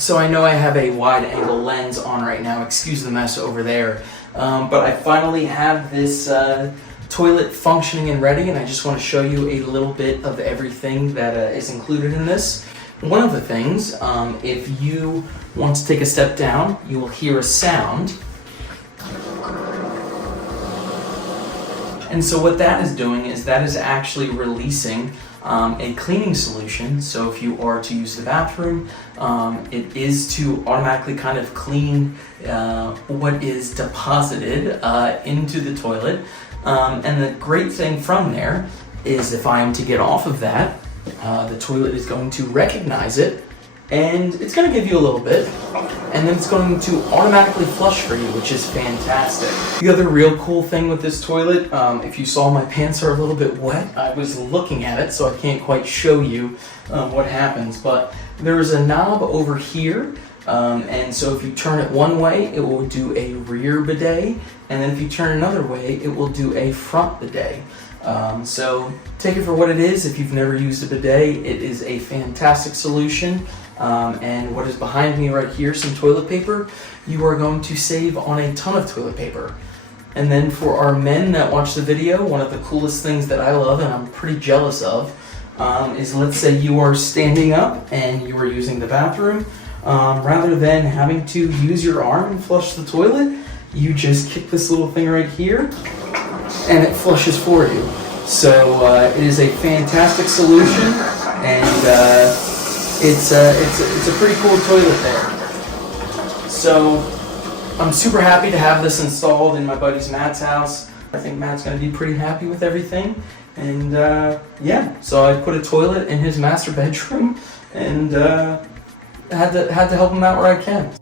So I know I have a wide angle lens on right now, excuse the mess over there, but I finally have this toilet functioning and ready, and I just want to show you a little bit of everything that is included in this. One of the things, if you want to take a step down, you will hear a sound. And so what that is doing is that is actually releasing a cleaning solution. So if you are to use the bathroom, it is to automatically kind of clean what is deposited into the toilet. And the great thing from there is if I am to get off of that, the toilet is going to recognize it, and it's going to give you a little bit, and then it's going to automatically flush for you, which is fantastic. The other real cool thing with this toilet, if you saw my pants are a little bit wet, I was looking at it, so I can't quite show you what happens, but there is a knob over here, and so if you turn it one way, it will do a rear bidet, and then if you turn another way, it will do a front bidet. So take it for what it is. If you've never used a bidet, it is a fantastic solution. And what is behind me right here, some toilet paper, you are going to save on a ton of toilet paper. And then for our men that watch the video, one of the coolest things that I love and I'm pretty jealous of is, let's say you are standing up and you are using the bathroom. Rather than having to use your arm and flush the toilet, you just kick this little thing right here and it flushes for you. So it is a fantastic solution, and it's a pretty cool toilet there. So I'm super happy to have this installed in my buddy's Matt's house. I think Matt's going to be pretty happy with everything. And yeah, so I put a toilet in his master bedroom, and had to help him out where I can.